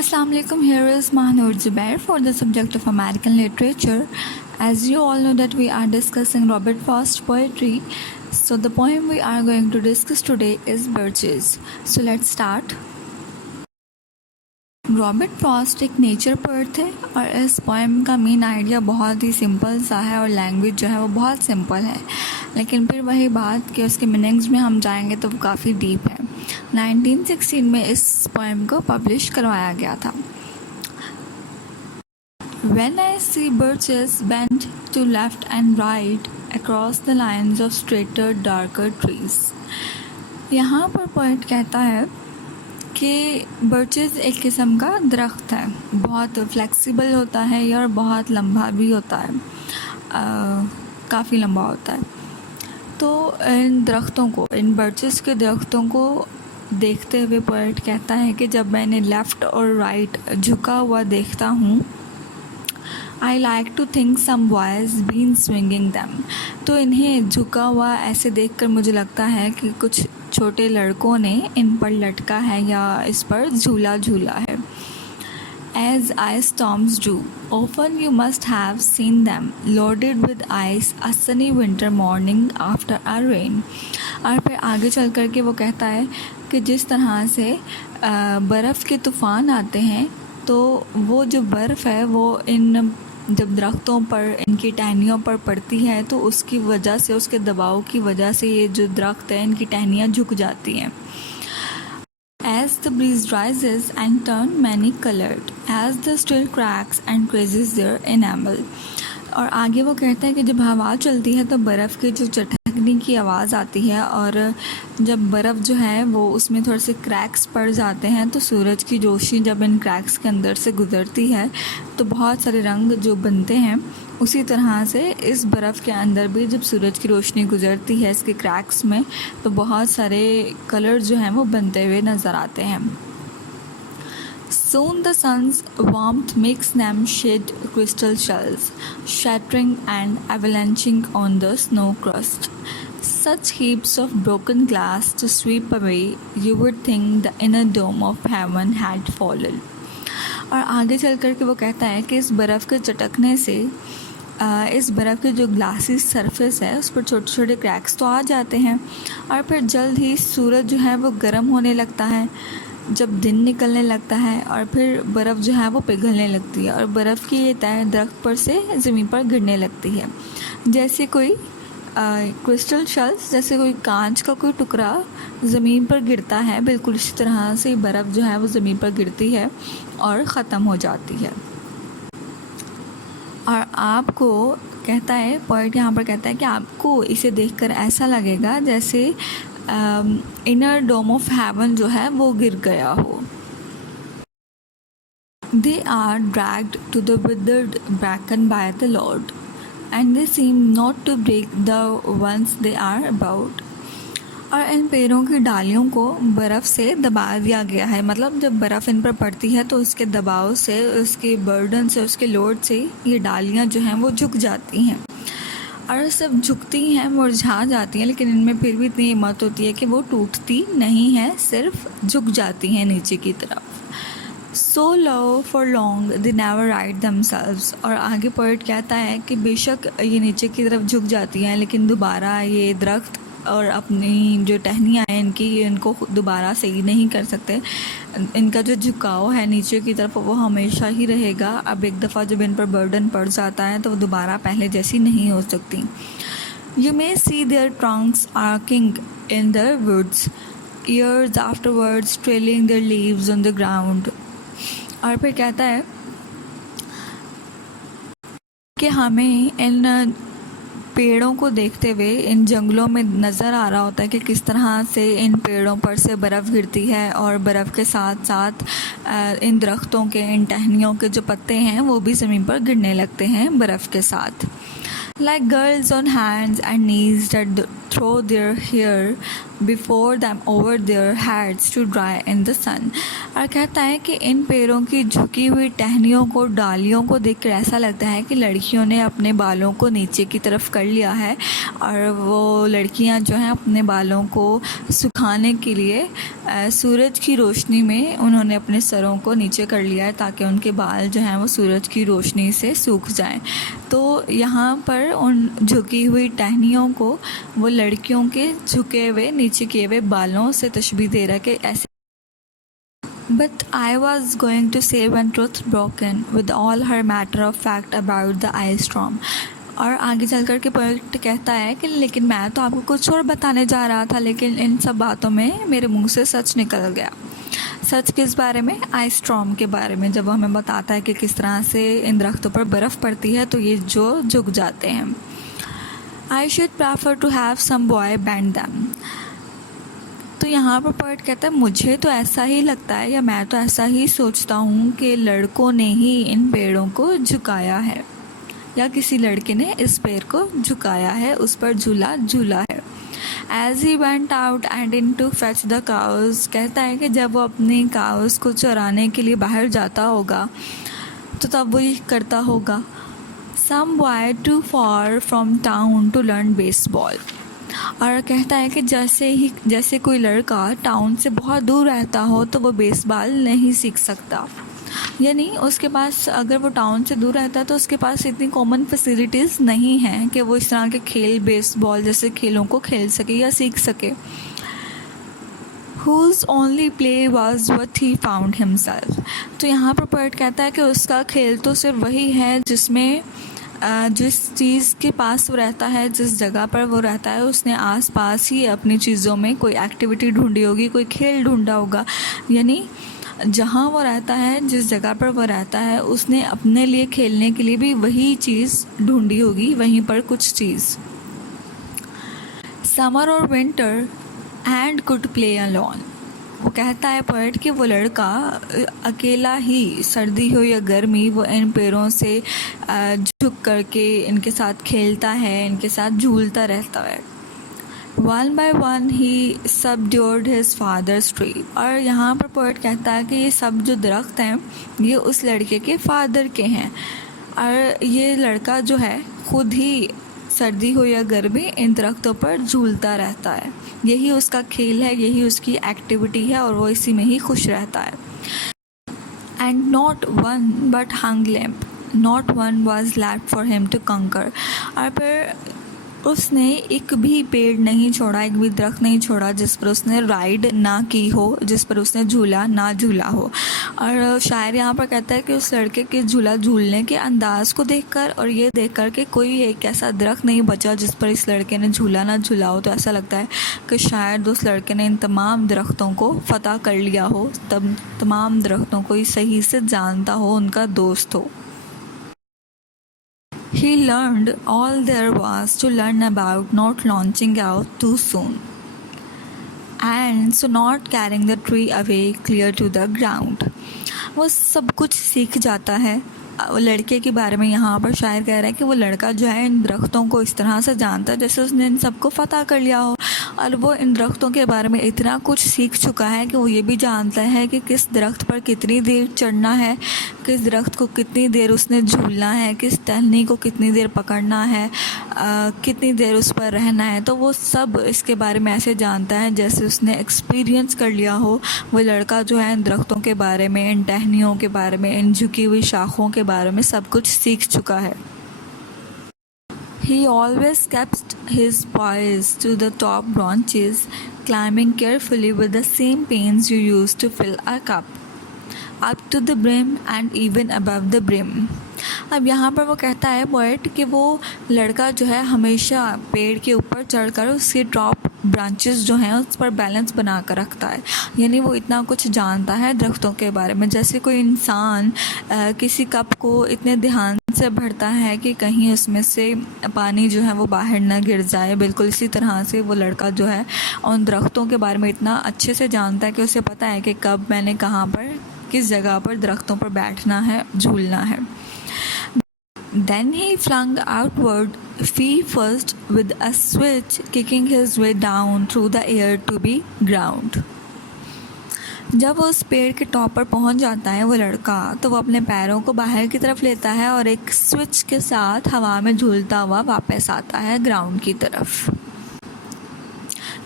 Assalamu alaikum. Here is Mahanur Zubair for the subject of American literature. As you all know that we are discussing Robert Frost poetry. So the poem we are going to discuss today is Birches. So let's start. Robert Frost एक nature poet थे और इस poem का main idea बहुत ही simple सा है और language जो है वो बहुत सिंपल है, लेकिन फिर वही बात कि उसके मीनिंग्स में हम जाएंगे तो वो काफ़ी डीप है। 1916 में इस पोएम को पब्लिश करवाया गया था। When I see birches bent to left and right across the lines of straighter darker trees, यहाँ पर पोएट कहता है कि बर्चेस एक किस्म का दरख्त है, बहुत फ्लेक्सिबल होता है और बहुत लंबा भी होता है, काफ़ी लंबा होता है। तो इन दरख्तों को, इन बर्चेस के दरख्तों को देखते हुए पोएट कहता है कि जब मैं इन्हें लेफ़्ट और राइट झुका हुआ देखता हूँ, I like to think some boys been swinging them, तो इन्हें झुका हुआ ऐसे देखकर मुझे लगता है कि कुछ छोटे लड़कों ने इन पर लटका है या इस पर झूला झूला है। As ice storms do, often you must have seen them loaded with ice a sunny winter morning after a rain. और फिर आगे चल कर के वो कहता है कि जिस तरह से बर्फ़ के तूफ़ान आते हैं, तो वो जो बर्फ़ है वो इन जब दरख्तों पर, इनकी टहनियों पर पड़ती है तो उसकी वजह से, उसके दबाव की वजह से ये जो दरख्त है इनकी टहनियाँ झुक जाती हैं। As the breeze rises and turn many colored, as the still cracks and creases their enamel. और आगे वो कहता है कि जब हवा चलती है तो बर्फ़ की जो चटकने की आवाज़ आती है, और जब बर्फ़ जो है वो उसमें थोड़े से क्रैक्स पड़ जाते हैं तो सूरज की रोशनी जब इन क्रैक्स के अंदर से गुज़रती है तो बहुत सारे रंग जो बनते हैं, उसी तरह से इस बर्फ़ के अंदर भी जब सूरज की रोशनी गुज़रती है इसके क्रैक्स में, तो बहुत सारे कलर जो हैं वो बनते हुए नज़र आते हैं। Soon the sun's warmth makes them shed crystal shells, shattering and avalanching on the snow crust. Such heaps of broken glass to sweep away, you would think the inner dome of heaven had fallen. और आगे चल कर के वो कहता है कि इस बर्फ़ के चटकने से इस बर्फ़ के जो ग्लासी सरफेस है उस पर छोटे छोटे क्रैक्स तो आ जाते हैं, और फिर जल्द ही सूरज जो है वो गर्म होने लगता है जब दिन निकलने लगता है, और फिर बर्फ़ जो है वो पिघलने लगती है और बर्फ़ की ये तह दरख्त पर से ज़मीन पर गिरने लगती है, जैसे कोई क्रिस्टल शेल्स, जैसे कोई कांच का कोई टुकड़ा ज़मीन पर गिरता है, बिल्कुल इसी तरह से बर्फ़ जो है वो ज़मीन पर गिरती है और ख़त्म हो जाती है। और आपको कहता है, पोएट यहाँ पर कहता है कि आपको इसे देखकर ऐसा लगेगा जैसे इनर डोम ऑफ हेवन जो है वो गिर गया हो। They are dragged to the withered bracken by the Lord, and they seem not to break the ones they are about. और इन पेड़ों की डालियों को बर्फ़ से दबा दिया गया है, मतलब जब बर्फ़ इन पर पड़ती है तो उसके दबाव से, उसके बर्डन से, उसके लोड से ये डालियाँ जो हैं वो झुक जाती हैं, और सब झुकती हैं, मुरझा जाती हैं, लेकिन इनमें फिर भी इतनी हिम्मत होती है कि वो टूटती नहीं है, सिर्फ झुक जाती हैं नीचे की तरफ। So low for long they never right themselves. और आगे पोएट कहता है कि बेशक ये नीचे की तरफ झुक जाती हैं, लेकिन दोबारा ये दरख्त और अपनी जो टहनियाँ हैं इनकी, इनको दोबारा सही नहीं कर सकते। इनका जो झुकाव है नीचे की तरफ वो हमेशा ही रहेगा। अब एक दफ़ा जब इन पर बर्डन पड़ जाता है तो वो दोबारा पहले जैसी नहीं हो सकती। You may see their trunks arcing in the woods, years afterwards trailing their leaves on the ground. और फिर कहता है कि हमें इन पेड़ों को देखते हुए इन जंगलों में नज़र आ रहा होता है कि किस तरह से इन पेड़ों पर से बर्फ़ गिरती है, और बर्फ़ के साथ साथ इन दरख्तों के, इन टहनियों के जो पत्ते हैं वो भी ज़मीन पर गिरने लगते हैं बर्फ़ के साथ। Like girls on hands and knees throw their hair before them over their heads to dry in the sun। और कहता है कि इन पेड़ों की झुकी हुई टहनियों को, डालियों को देखकर ऐसा लगता है कि लड़कियों ने अपने बालों को नीचे की तरफ कर लिया है और वो लड़कियां जो हैं अपने बालों को सुखाने के लिए सूरज की रोशनी में उन्होंने अपने सरों को नीचे कर लिया है ताकि उनके बाल जो हैं वो सूरज की रोशनी से सूख जाएं। तो यहाँ पर उन झुकी हुई टहनियों को वो लड़कियों के झुके हुए नीचे किए हुए बालों से तशबीह दे रहा है कि ऐसे। But I was going to say when truth broken with all her matter of fact about the ice storm। और आगे चलकर के पोएट कहता है कि लेकिन मैं तो आपको कुछ और बताने जा रहा था, लेकिन इन सब बातों में मेरे मुंह से सच निकल गया। सच किस बारे में? आइस स्टॉर्म के बारे में। जब हमें बताता है कि किस तरह से इन दरख्तों पर बर्फ़ पड़ती है तो ये जो झुक जाते हैं। I should prefer to have some boy bend them। तो यहाँ पर पोएट कहता है मुझे तो ऐसा ही लगता है या मैं तो ऐसा ही सोचता हूँ कि लड़कों ने ही इन पेड़ों को झुकाया है या किसी लड़के ने इस पेड़ को झुकाया है, उस पर झूला झूला है। As he went out and in to fetch the cows, कहता है कि जब वो अपनी काउस को चराने के लिए बाहर जाता होगा तो तब वो ये करता होगा। Some boy too far from town to learn baseball। और कहता है कि जैसे कोई लड़का टाउन से बहुत दूर रहता हो तो वो बेसबॉल नहीं सीख सकता, यानी उसके पास, अगर वो टाउन से दूर रहता है तो उसके पास इतनी कॉमन फैसिलिटीज़ नहीं हैं कि वो इस तरह के खेल, बेसबॉल जैसे खेलों को खेल सके या सीख सके। Whose only play was what he found himself। तो यहाँ पर पोएट कहता है कि उसका खेल तो सिर्फ वही है जिसमें जिस चीज़ के पास वो रहता है, जिस जगह पर वो रहता है, उसने आसपास ही अपनी चीज़ों में कोई एक्टिविटी ढूंढी होगी, कोई खेल ढूंढा होगा। यानी जहाँ वो रहता है, जिस जगह पर वो रहता है, उसने अपने लिए खेलने के लिए भी वही चीज़ ढूंढी होगी, वहीं पर कुछ चीज़। समर और winter and could play alone. वो कहता है पोएट कि वो लड़का अकेला ही, सर्दी हो या गर्मी, वो इन पेड़ों से झुक करके इनके साथ खेलता है, इनके साथ झूलता रहता है। One by one he subdued his father's tree। और यहाँ पर पोएट कहता है कि ये सब जो दरख्त हैं ये उस लड़के के फादर के हैं और ये लड़का जो है खुद ही सर्दी हो या गर्मी इन दरख्तों पर झूलता रहता है। यही उसका खेल है, यही उसकी एक्टिविटी है और वो इसी में ही खुश रहता है। And not one but hung limp, not one was left for him to conquer। और फिर उसने एक भी पेड़ नहीं छोड़ा, एक भी दरख्त नहीं छोड़ा जिस पर उसने राइड ना की हो, जिस पर उसने झूला ना झूला हो। और शायर यहाँ पर कहता है कि उस लड़के के झूला झूलने के अंदाज़ को देखकर और ये देखकर कि कोई एक ऐसा दरख्त नहीं बचा जिस पर इस लड़के ने झूला ना झूला हो, तो ऐसा लगता है कि शायद उस लड़के ने इन तमाम दरख्तों को फ़तह कर लिया हो, तब तमाम दरख्तों को सही से जानता हो, उनका दोस्त हो। He learned all there was to learn about not launching out too soon, and so not carrying the tree away clear to the ground। वो सब कुछ सीख जाता है। लड़के के बारे में यहाँ पर शायर कह रहा है कि वो लड़का जो है इन दरख्तों को इस तरह से जानता है जैसे उसने इन सबको फ़तह कर लिया हो, और वो इन दरख्तों के बारे में इतना कुछ सीख चुका है कि वो ये भी जानता है कि किस दरख्त पर कितनी देर चढ़ना है, किस दरख्त को कितनी देर उसने झूलना है, किस टहनी को कितनी देर पकड़ना है, कितनी देर उस पर रहना है। तो वो सब इसके बारे में ऐसे जानता है जैसे उसने एक्सपीरियंस कर लिया हो। वो लड़का जो है इन दरख्तों के बारे में, इन टहनियों के बारे में, इन झुकी हुई शाखों के बारे में सब कुछ सीख चुका है। He always kept his poise to the top branches, climbing carefully with the same pains you use to fill a cup, up to the brim and even above the brim। अब यहाँ पर वो कहता है पोएट कि वो लड़का जो है हमेशा पेड़ के ऊपर चढ़कर उसके टॉप ब्रांचेस जो हैं उस पर बैलेंस बना कर रखता है। यानी वो इतना कुछ जानता है दरख्तों के बारे में, जैसे कोई इंसान किसी कप को इतने ध्यान से भरता है कि कहीं उसमें से पानी जो है वो बाहर ना गिर जाए, बिल्कुल इसी तरह से वो लड़का जो है उन दरख्तों के बारे में इतना अच्छे से जानता है कि उसे पता है कि कब मैंने कहाँ पर, किस जगह पर दरख्तों पर बैठना है, झूलना है। Then he flung outward feet first with a switch, kicking his way down through the air to be ground. जब वो उस पेड़ के टॉप पर पहुंच जाता है वो लड़का, तो वो अपने पैरों को बाहर की तरफ लेता है और एक स्विच के साथ हवा में झूलता हुआ वापस आता है ग्राउंड की तरफ।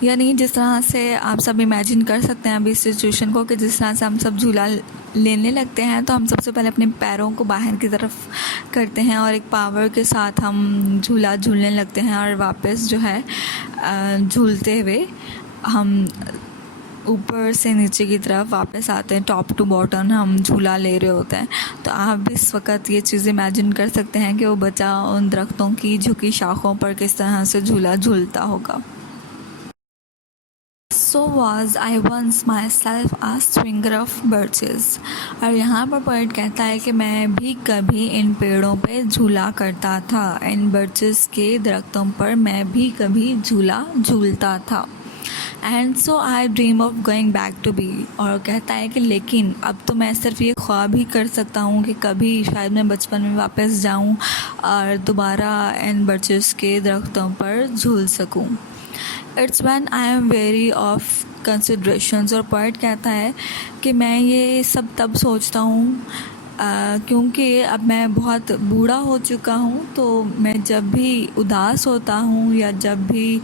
यानी जिस तरह से आप सब इमेजिन कर सकते हैं अभी इस सिचुएशन को, कि जिस तरह से हम सब झूला लेने लगते हैं तो हम सबसे पहले अपने पैरों को बाहर की तरफ करते हैं और एक पावर के साथ हम झूला झूलने लगते हैं और वापस जो है झूलते हुए हम ऊपर से नीचे की तरफ वापस आते हैं, टॉप टू बॉटम हम झूला ले रहे होते हैं। तो आप भी इस वक्त ये चीज़ इमेजिन कर सकते हैं कि वो बच्चा उन दरख्तों की झुकी शाखों पर किस तरह से झूला झूलता होगा। So was I once myself a swinger of birches। और यहाँ पर पोएट कहता है कि मैं भी कभी इन पेड़ों पे झूला करता था, इन बर्चेस के दरख्तों पर मैं भी कभी झूला झूलता था। And so I dream of going back to be. और कहता है कि लेकिन अब तो मैं सिर्फ ये ख्वाब ही कर सकता हूँ कि कभी शायद मैं बचपन में वापस जाऊँ और दोबारा इन बर्चेस के दरख्तों पर झूल सकूँ। It's when I am very of considerations. और पोएट कहता है कि मैं ये सब तब सोचता हूँ क्योंकि अब मैं बहुत बूढ़ा हो चुका हूँ, तो मैं जब भी उदास होता हूँ या जब भी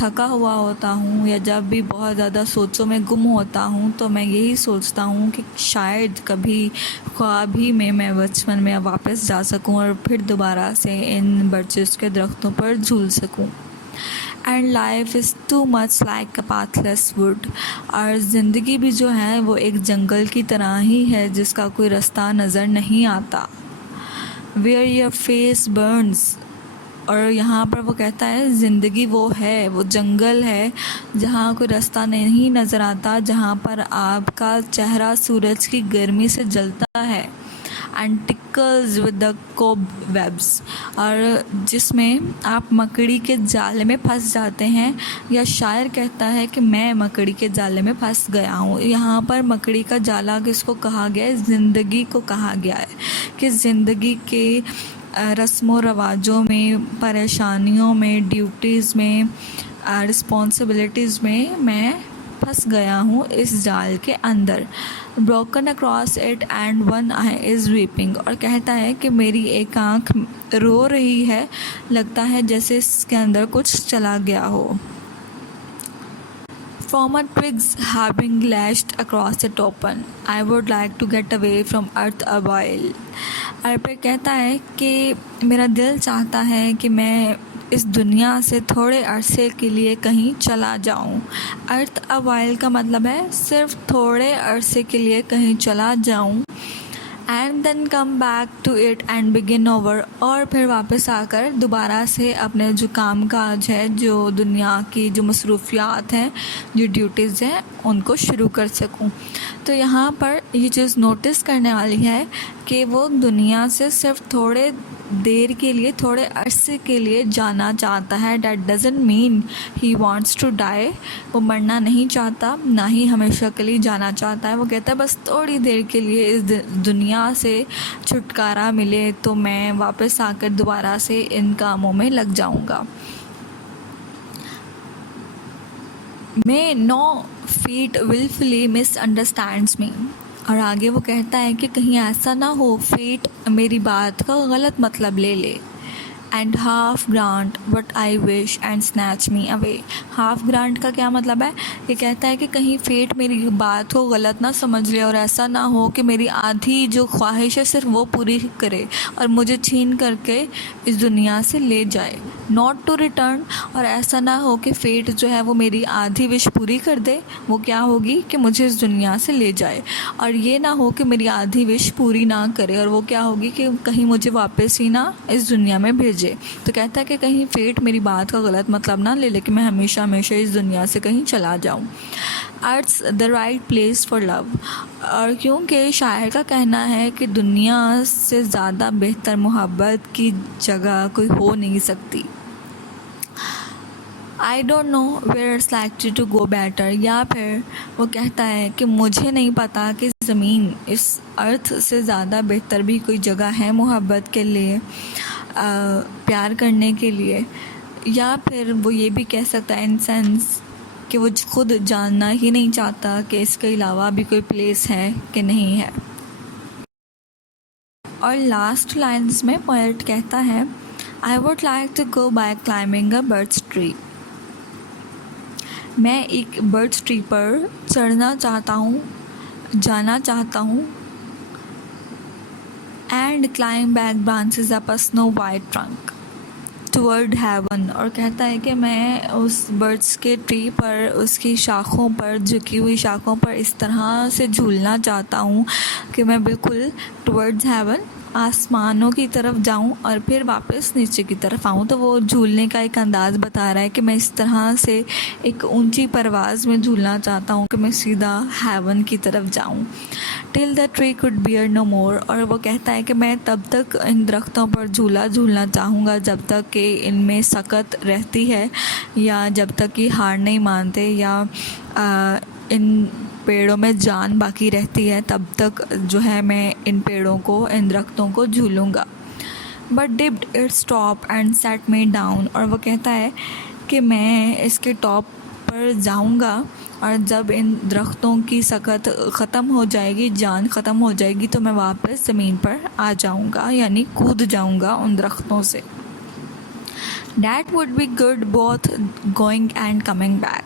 थका हुआ होता हूँ या जब भी बहुत ज़्यादा सोचों में गुम होता हूँ, तो मैं यही सोचता हूँ कि शायद कभी ख्वाब ही में मैं बचपन में वापस जा सकूँ और फिर दोबारा से इन बर्चेस के दरख्तों पर झूल सकूँ। And life is too much like a pathless would. और ज़िंदगी भी जो है वो एक जंगल की तरह ही है जिसका कोई रास्ता नज़र नहीं आता। Where your face burns. और यहाँ पर वो कहता है ज़िंदगी वो है, वो जंगल है जहाँ कोई रास्ता नहीं नज़र आता, जहाँ पर आपका चेहरा सूरज की गर्मी से जलता है। And tickles with the cobwebs. और जिसमें आप मकड़ी के जाले में फंस जाते हैं, या शायर कहता है कि मैं मकड़ी के जाले में फंस गया हूँ। यहाँ पर मकड़ी का जाला किसको कहा गया है? ज़िंदगी को कहा गया है कि ज़िंदगी के रस्मों रवाजों में, परेशानियों में, ड्यूटीज़ में, रिस्पॉन्सिबिलिटीज़ में मैं फंस गया हूँ इस जाल के अंदर। Broken across it and one I is weeping. और कहता है कि मेरी एक आँख रो रही है, लगता है जैसे इसके अंदर कुछ चला गया हो। From a twigs having lashed across it open, I would like to get away from earth a while। और फिर कहता है कि मेरा दिल चाहता है कि मैं इस दुनिया से थोड़े अरसे के लिए कहीं चला जाऊं। अर्थ अ वाइल का मतलब है सिर्फ थोड़े अरसे के लिए कहीं चला जाऊं। And then come back to it and begin over. और फिर वापस आकर दोबारा से अपने जो काम काज है, जो दुनिया की जो मसरूफियात हैं, जो ड्यूटीज़ हैं, उनको शुरू कर सकूं। तो यहाँ पर ये चीज़ नोटिस करने वाली है कि वो दुनिया से सिर्फ थोड़े देर के लिए, थोड़े अरसे के लिए जाना चाहता है। That doesn't mean he wants to die. वो मरना नहीं चाहता, ना ही हमेशा के लिए जाना चाहता है। वो कहता है बस थोड़ी देर के लिए इस दुनिया से छुटकारा मिले तो मैं वापस आकर दोबारा से इन कामों में लग जाऊंगा। मे नो फीट विलफुली मिसअंडरस्टैंड्स मी। और आगे वो कहता है कि कहीं ऐसा ना हो फेट मेरी बात का गलत मतलब ले ले। And half grant what I wish and snatch me away. Half grant का क्या मतलब है? ये कहता है कि कहीं फेट मेरी बात को गलत ना समझ ले और ऐसा ना हो कि मेरी आधी जो ख्वाहिश है सिर्फ वो पूरी करे और मुझे छीन करके इस दुनिया से ले जाए। Not to return. और ऐसा ना हो कि फेट जो है वो मेरी आधी विश पूरी कर दे, वो क्या होगी कि मुझे इस दुनिया से ले जाए। और ये ना हो कि मेरी आधी विश पूरी ना करे और वो क्या होगी कि कहीं मुझे वापस ही ना इस दुनिया में भेजे। तो कहता है कि कहीं फेट मेरी बात का गलत मतलब ना ले कि मैं हमेशा हमेशा इस दुनिया से कहीं चला जाऊं। Arts the right place for love. और क्योंकि शायर का कहना है कि दुनिया से ज़्यादा बेहतर मोहब्बत की जगह कोई हो नहीं सकती। I don't know where it's likely to go better, या फिर वो कहता है कि मुझे नहीं पता कि ज़मीन इस अर्थ से ज़्यादा बेहतर भी कोई जगह है मोहब्बत के लिए, प्यार करने के लिए। या फिर वो ये भी कह सकता है इन सेंस कि वो खुद जानना ही नहीं चाहता कि इसके अलावा भी कोई प्लेस है कि नहीं है। और लास्ट लाइन्स में पोएट कहता है, I would like to go by climbing a birds tree. मैं एक बर्ड्स ट्री पर चढ़ना चाहता हूँ, जाना चाहता हूँ। And climb back branches up a snow white trunk toward heaven. और कहता है कि मैं उस बर्ड्स के ट्री पर, उसकी शाखों पर, झुकी हुई शाखों पर इस तरह से झूलना चाहता हूँ कि मैं बिल्कुल टुवर्ड्स हेवन, आसमानों की तरफ जाऊं और फिर वापस नीचे की तरफ आऊं। तो वो झूलने का एक अंदाज़ बता रहा है कि मैं इस तरह से एक ऊंची परवाज़ में झूलना चाहता हूं कि मैं सीधा हेवन की तरफ जाऊं। Till the tree could bear no more. और वो कहता है कि मैं तब तक इन दरख्तों पर झूलना चाहूँगा जब तक कि इनमें सकत रहती है, या जब तक कि हार नहीं मानते, या इन पेड़ों में जान बाकी रहती है, तब तक जो है मैं इन पेड़ों को, इन दरख्तों को झूलूँगा। But dipped its top and set me down. और वो कहता है कि मैं इसके टॉप पर जाऊँगा और जब इन दरख्तों की सकत ख़त्म हो जाएगी, जान ख़त्म हो जाएगी, तो मैं वापस ज़मीन पर आ जाऊँगा, यानी कूद जाऊँगा उन दरख्तों से। That would be good both going and coming back.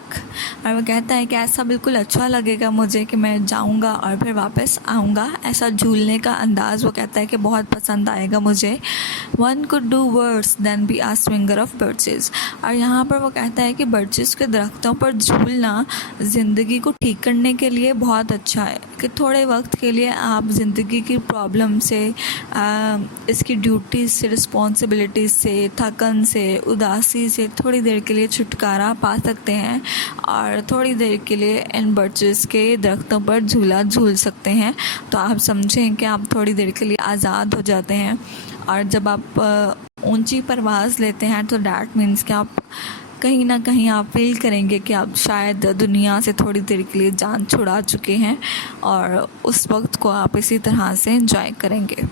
और वो कहता है कि ऐसा बिल्कुल अच्छा लगेगा मुझे कि मैं जाऊंगा और फिर वापस आऊँगा। ऐसा झूलने का अंदाज़ वो कहता है कि बहुत पसंद आएगा मुझे। One could do worse than be a swinger of birches. और यहाँ पर वो कहता है कि बर्चेस के दरख्तों पर झूलना ज़िंदगी को ठीक करने के लिए बहुत अच्छा है, कि थोड़े वक्त के लिए आप ज़िंदगी की प्रॉब्लम से, इसकी ड्यूटीज़ से, रिस्पॉन्सिबिलिटीज़ से, थकन से, उदासी से थोड़ी देर के लिए छुटकारा पा सकते हैं और थोड़ी देर के लिए इन बर्चेस के दरख्तों पर झूला झूल सकते हैं। तो आप समझें कि आप थोड़ी देर के लिए आज़ाद हो जाते हैं। और जब आप ऊंची परवाज़ लेते हैं तो डैट मीन्स कि आप कहीं ना कहीं आप फील करेंगे कि आप शायद दुनिया से थोड़ी देर के लिए जान छुड़ा चुके हैं, और उस वक्त को आप इसी तरह से एंजॉय करेंगे।